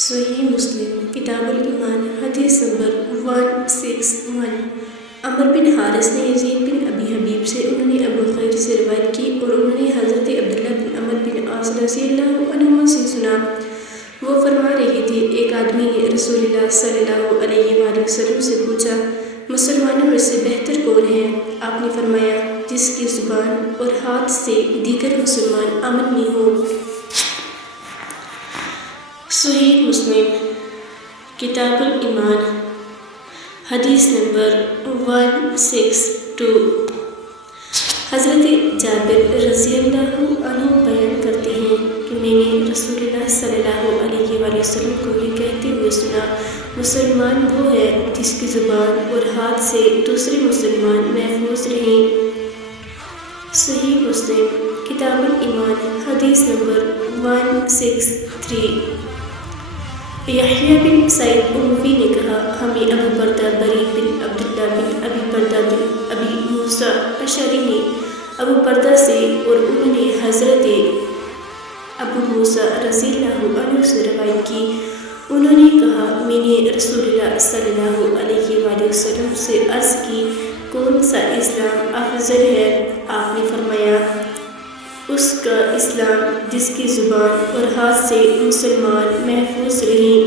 صحیح مسلم کتاب الایمان حدیث نمبر 161۔ عمر بن حارث نے یزید بن ابی حبیب سے، انہوں نے ابو خیر سے روایت کی اور انہوں نے حضرت عبداللہ بن عمر بن عاص رضی اللہ عنہما سے سنا۔ وہ فرما رہے تھے، ایک آدمی نے رسول اللہ صلی اللہ علیہ وآلہ وسلم سے پوچھا، مسلمانوں میں سے بہتر کون ہے؟ آپ نے فرمایا، جس کی زبان اور ہاتھ سے دیگر مسلمان امن میں ہوں۔ صحیح مسلم کتاب الایمان حدیث نمبر 162۔ حضرت جابر رضی اللہ عنہ بیان کرتے ہیں کہ میں نے رسول اللہ صلی اللہ علیہ وآلہ وسلم کو یہ کہتے ہوئے سنا، مسلمان وہ ہے جس کی زبان اور ہاتھ سے دوسرے مسلمان محفوظ رہیں۔ صحیح مسلم کتاب الایمان حدیث نمبر 163۔ یحییٰ بن سعید اموی نے کہا، ہمیں ابو بردہ بری بن عبداللہ بن ابی بردہ بن ابی موسیٰ اشعری نے ابو بردہ سے اور انہوں نے حضرت ابو موسیٰ رضی اللہ عنہ سے روایت کی، انہوں نے کہا، میں نے رسول اللہ صلی اللہ علیہ وآلہ وسلم سے عرض کی، کون سا اسلام افضل ہے؟ آپ نے فرمایا، اس کا اسلام جس کی زبان اور ہاتھ سے مسلمان محفوظ رہیں۔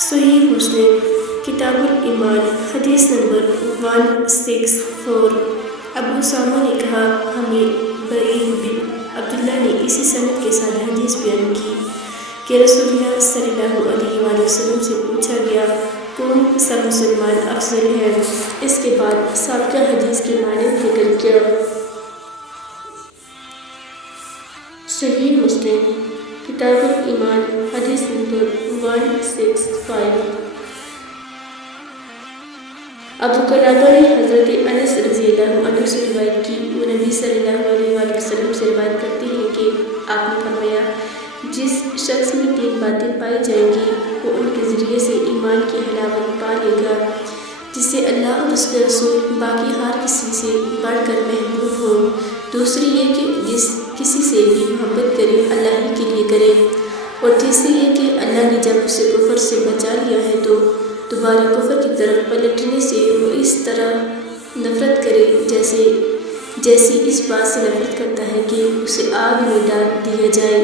صحیح مسلم کتاب الایمان حدیث نمبر 164۔ ابو اسامہ نے کہا، ہمیں بری بن عبداللہ نے اسی سند کے ساتھ حدیث بیان کی کہ رسول اللہ صلی اللہ علیہ وآلہ وسلم سے پوچھا گیا، کون سا مسلمان افضل ہے؟ اس کے بعد سابقہ حدیث کے معنی ذکر کیا۔ صحیح مسلم کتاب الایمان حدیث نمبر 165۔ ابو قلابہ نے حضرت انس رضی اللہ عنہ سے روایت کی، وہ نبی صلی اللہ علیہ وآلہ وسلم سے روایت کرتے ہیں کہ آپ نے فرمایا، جس شخص میں 3 باتیں پائی جائیں گی وہ ان کے ذریعے سے ایمان کی حلاوت پا لے گا، جس سے اللہ اور اس کے رسول باقی ہر کسی سے بڑھ کر محبوب ہو۔ دوسری یہ کہ جس کسی سے بھی محبت کرے اللہ ہی کے لیے کرے، اور تیسری یہ کہ اللہ نے جب اسے کفر سے بچا لیا ہے تو دوبارہ کفر کی طرف پلٹنے سے وہ اس طرح نفرت کرے جیسی اس بات سے نفرت کرتا ہے کہ اسے آگ میں ڈال دیا جائے۔